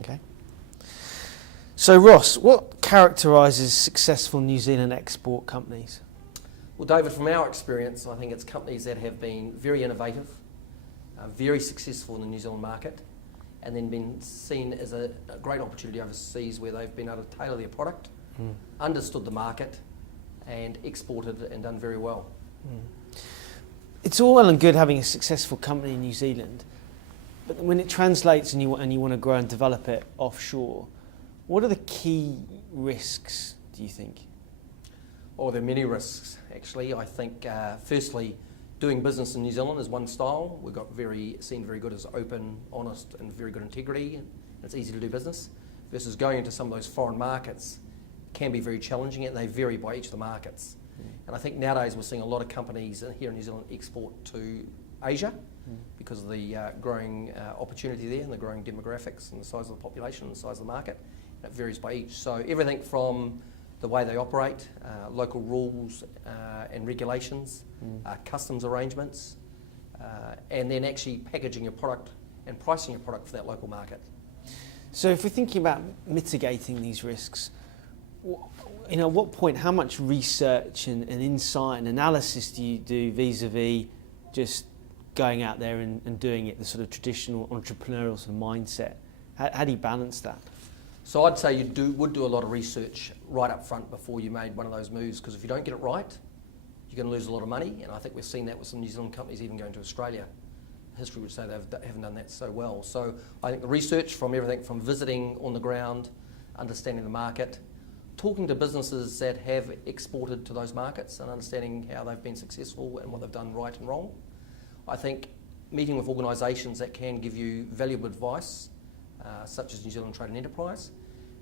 Okay. So Ross, what characterises successful New Zealand export companies? Well, David, from our experience, I think it's companies that have been very innovative, very successful in the New Zealand market, and then been seen as a great opportunity overseas where they've been able to tailor their product, understood the market, and exported and done very well. It's all well and good having a successful company in New Zealand, but when it translates and you want to grow and develop it offshore, what are the key risks, do you think? Oh, there are many risks, actually. I think, firstly, doing business in New Zealand is one style. We've got seen very good as open, honest, and very good integrity. And it's easy to do business. Versus going into some of those foreign markets can be very challenging, and they vary by each of the markets. And I think nowadays we're seeing a lot of companies here in New Zealand export to Asia because of the growing opportunity there and the growing demographics and the size of the population and the size of the market. It varies by each. So everything from the way they operate, local rules and regulations, customs arrangements, and then actually packaging your product and pricing your product for that local market. So if we're thinking about mitigating these risks, at what point, how much research and insight and analysis do you do vis-a-vis just going out there and doing it, the sort of traditional entrepreneurial sort of mindset? How do you balance that? So I'd say you would do a lot of research right up front before you made one of those moves, because if you don't get it right, you're going to lose a lot of money, and I think we've seen that with some New Zealand companies even going to Australia. History would say they haven't done that so well. So I think the research from everything from visiting on the ground, understanding the market, talking to businesses that have exported to those markets and understanding how they've been successful and what they've done right and wrong. I think meeting with organisations that can give you valuable advice, such as New Zealand Trade and Enterprise,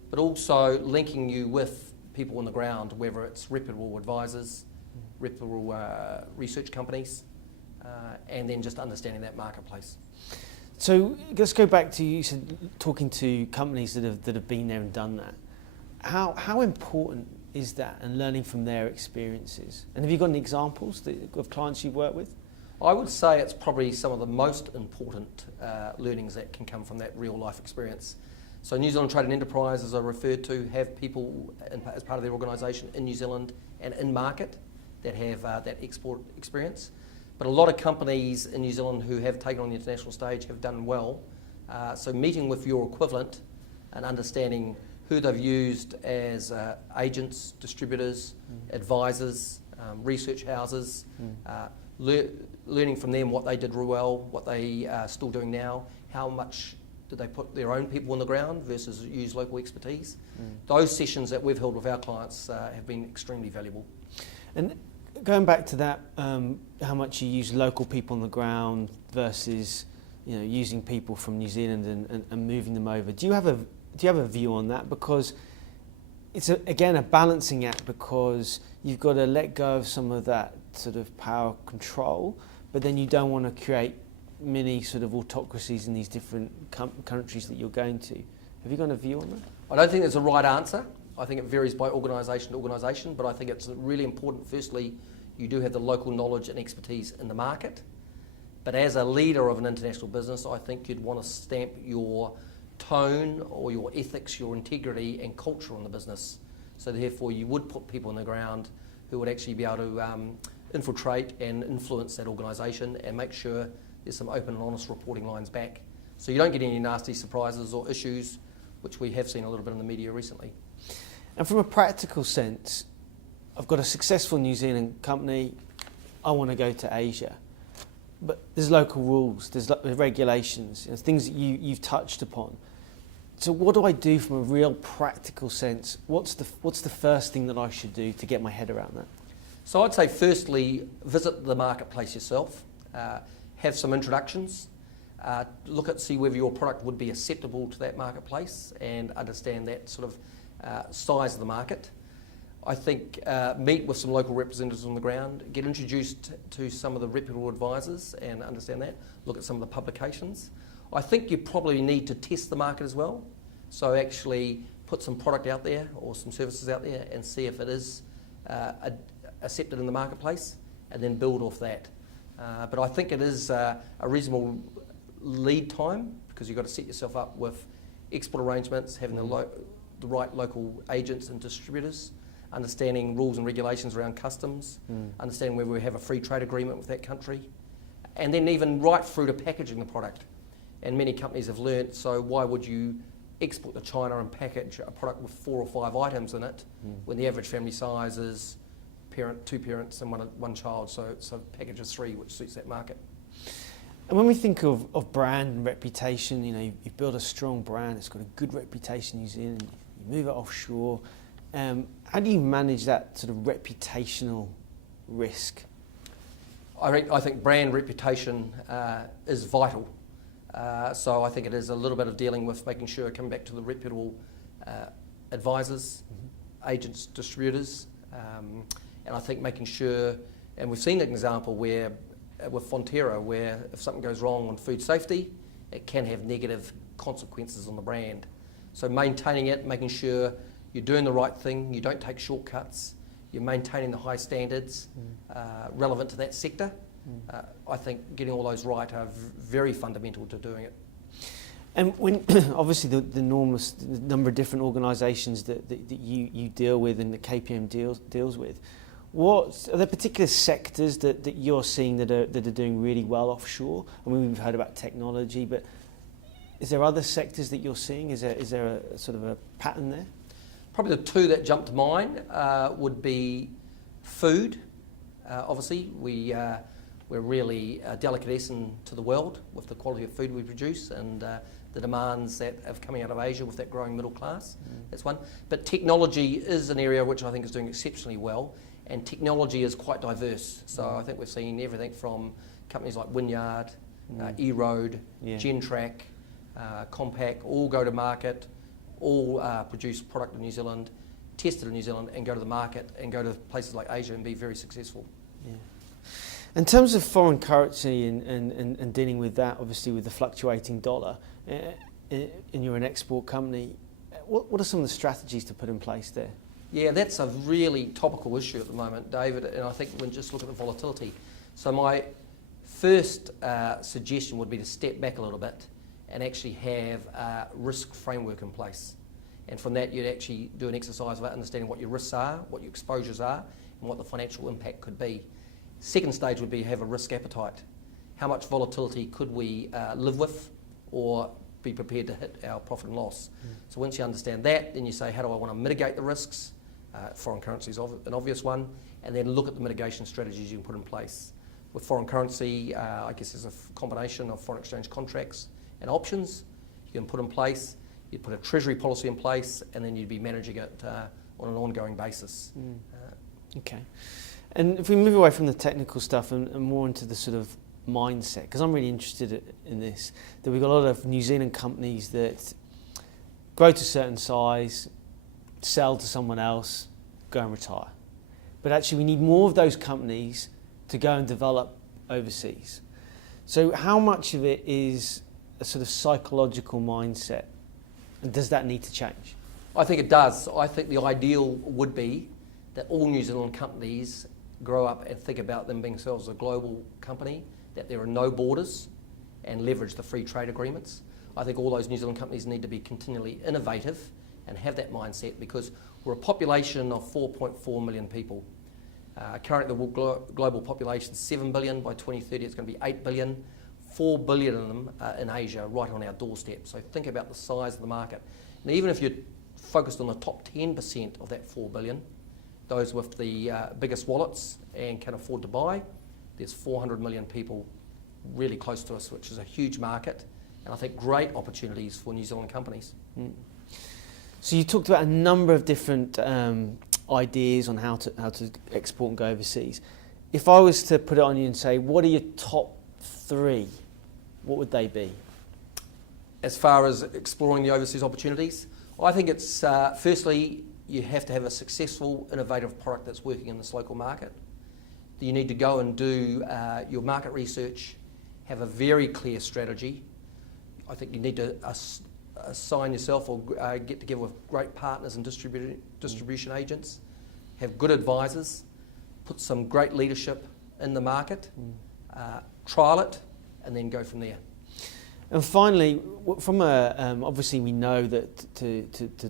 but also linking you with people on the ground, whether it's reputable advisors, reputable research companies, and then just understanding that marketplace. So let's go back to you said talking to companies that have been there and done that. How important is that, and learning from their experiences? And have you got any examples of clients you've worked with? I would say it's probably some of the most important learnings that can come from that real life experience. So New Zealand Trade and Enterprise, as I referred to, have people as part of their organisation in New Zealand and in market that have that export experience. But a lot of companies in New Zealand who have taken on the international stage have done well. So meeting with your equivalent and understanding who they've used as agents, distributors, advisors, research houses, learning from them what they did really well, what they are still doing now, how much did they put their own people on the ground versus use local expertise. Those sessions that we've held with our clients have been extremely valuable. And going back to that, how much you use local people on the ground versus using people from New Zealand and moving them over. Do you have a view on that? Because it's again a balancing act, because you've got to let go of some of that sort of power control, but then you don't want to create many sort of autocracies in these different countries that you're going to. Have you got a view on that? I don't think there's a right answer. I think it varies by organisation to organisation, but I think it's really important. Firstly, you do have the local knowledge and expertise in the market, but as a leader of an international business, I think you'd want to stamp your tone or your ethics, your integrity and culture on the business. So therefore you would put people on the ground who would actually be able to infiltrate and influence that organisation and make sure there's some open and honest reporting lines back. So you don't get any nasty surprises or issues, which we have seen a little bit in the media recently. And from a practical sense, I've got a successful New Zealand company, I want to go to Asia. But there's local rules, there's regulations, there's things that you've touched upon. So what do I do from a real practical sense? What's the first thing that I should do to get my head around that? So I'd say firstly, visit the marketplace yourself, have some introductions, see whether your product would be acceptable to that marketplace and understand that sort of size of the market. I think meet with some local representatives on the ground, get introduced to some of the reputable advisors and understand that, look at some of the publications. I think you probably need to test the market as well. So actually put some product out there or some services out there and see if it is accepted in the marketplace and then build off that. But I think it is a reasonable lead time because you've got to set yourself up with export arrangements, having the right local agents and distributors, understanding rules and regulations around customs, understanding whether we have a free trade agreement with that country, and then even right through to packaging the product. And many companies have learnt, so why would you export to China and package a product with 4 or 5 items in it when the average family size is two parents and one child, so it's a package of 3 which suits that market. And when we think of brand and reputation, you've built a strong brand, it's got a good reputation in New Zealand, you move it offshore. How do you manage that sort of reputational risk? I think brand reputation is vital. So I think it is a little bit of dealing with making sure, coming back to the reputable advisors, agents, distributors, and I think making sure, and we've seen an example where with Fonterra, where if something goes wrong on food safety, it can have negative consequences on the brand. So maintaining it, making sure you're doing the right thing, you don't take shortcuts, you're maintaining the high standards relevant to that sector. I think getting all those right are very fundamental to doing it. And when obviously the enormous number of different organisations that you deal with and that KPM deals with, are there particular sectors that you're seeing that are doing really well offshore? I mean, we've heard about technology, but is there other sectors that you're seeing? Is there a sort of a pattern there? Probably the 2 that jump to mind would be food. Obviously, we're really a delicatessen to the world with the quality of food we produce and the demands that are coming out of Asia with that growing middle class. That's one. But technology is an area which I think is doing exceptionally well, and technology is quite diverse. So I think we've seen everything from companies like Wynyard, eRoad, Gentrack, Compaq, all go to market, all produce product in New Zealand, test it in New Zealand and go to the market and go to places like Asia and be very successful. Yeah. In terms of foreign currency and dealing with that, obviously with the fluctuating dollar, and you're an export company, what are some of the strategies to put in place there? Yeah, that's a really topical issue at the moment, David, and I think we just look at the volatility. So my first suggestion would be to step back a little bit and actually have a risk framework in place. And from that, you'd actually do an exercise about understanding what your risks are, what your exposures are, and what the financial impact could be. Second stage would be have a risk appetite. How much volatility could we live with or be prepared to hit our profit and loss? So once you understand that, then you say, how do I want to mitigate the risks? Foreign currency is an obvious one, and then look at the mitigation strategies you can put in place. With foreign currency, I guess there's a combination of foreign exchange contracts and options you can put in place. You'd put a treasury policy in place, and then you'd be managing it on an ongoing basis. Okay. And if we move away from the technical stuff and more into the sort of mindset, because I'm really interested in this, that we've got a lot of New Zealand companies that grow to a certain size, sell to someone else, go and retire. But actually we need more of those companies to go and develop overseas. So how much of it is a sort of psychological mindset, and does that need to change? I think it does. I think the ideal would be that all New Zealand companies grow up and think about them being themselves a global company, that there are no borders, and leverage the free trade agreements. I think all those New Zealand companies need to be continually innovative and have that mindset, because we're a population of 4.4 million people. Currently the global population is 7 billion. By 2030 it's going to be 8 billion. 4 billion of them in Asia, right on our doorstep. So think about the size of the market. And even if you're focused on the top 10% of that 4 billion, those with the biggest wallets and can afford to buy, there's 400 million people really close to us, which is a huge market, and I think great opportunities for New Zealand companies. So you talked about a number of different ideas on how to export and go overseas. If I was to put it on you and say, what are your top 3, what would they be? As far as exploring the overseas opportunities, I think it's firstly, you have to have a successful, innovative product that's working in this local market. You need to go and do your market research, have a very clear strategy. I think you need to assign yourself or get together with great partners and distribution agents, have good advisors, put some great leadership in the market, trial it, and then go from there. And finally, from obviously we know that to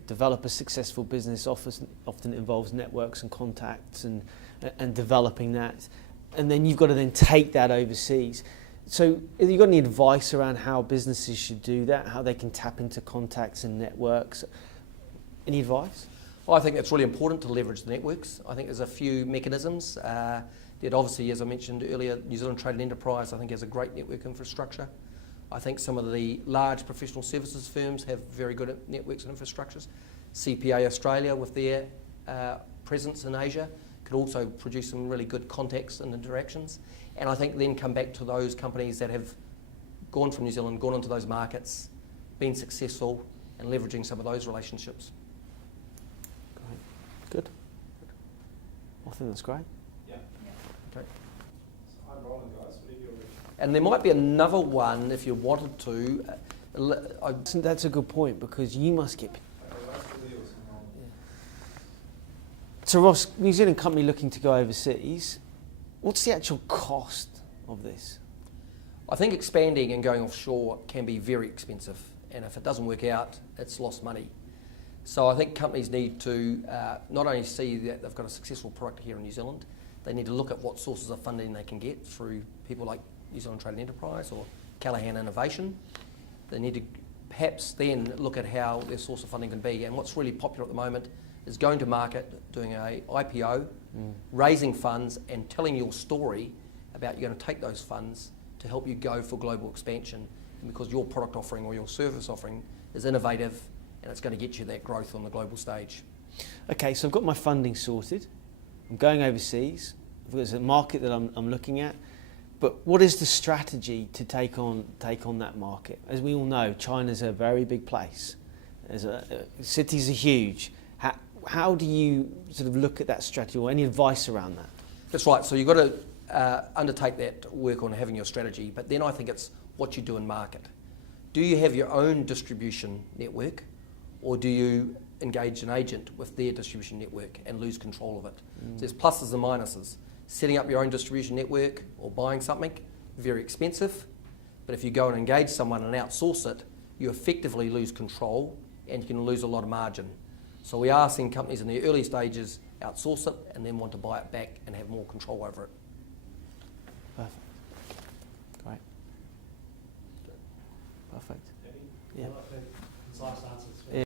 develop a successful business often involves networks and contacts and developing that, and then you've got to then take that overseas. So have you got any advice around how businesses should do that, how they can tap into contacts and networks? Any advice? Well, I think it's really important to leverage the networks. I think there's a few mechanisms that obviously, as I mentioned earlier, New Zealand Trade and Enterprise I think has a great network infrastructure. I think some of the large professional services firms have very good networks and infrastructures. CPA Australia with their presence in Asia could also produce some really good contacts and interactions. And I think then come back to those companies that have gone from New Zealand, gone into those markets, been successful, and leveraging some of those relationships. Great. Good. I think that's great. Yeah. Okay. So I'm rolling, guys. Whatever you're ready. And there might be another one if you wanted to. That's a good point, because you must get... Okay, last the wheels and roll. So Ross, New Zealand company looking to go overseas, what's the actual cost of this? I think expanding and going offshore can be very expensive, and if it doesn't work out, it's lost money. So I think companies need to not only see that they've got a successful product here in New Zealand, they need to look at what sources of funding they can get through people like New Zealand Trade and Enterprise or Callaghan Innovation. They need to perhaps then look at how their source of funding can be. And what's really popular at the moment is going to market, doing a IPO, raising funds and telling your story about you're going to take those funds to help you go for global expansion, and because your product offering or your service offering is innovative and it's going to get you that growth on the global stage. Okay, so I've got my funding sorted. I'm going overseas. There's a market that I'm looking at. But what is the strategy to take on that market? As we all know, China's a very big place. Cities are huge. How do you sort of look at that strategy, or any advice around that? That's right. So you've got to undertake that work on having your strategy, but then I think it's what you do in market. Do you have your own distribution network, or do you engage an agent with their distribution network and lose control of it? So there's pluses and minuses. Setting up your own distribution network or buying something, very expensive, but if you go and engage someone and outsource it, you effectively lose control and you can lose a lot of margin. So we are seeing companies in the early stages outsource it and then want to buy it back and have more control over it. Perfect. Great. Perfect. Eddie? Yeah. I like the concise answers. Yeah.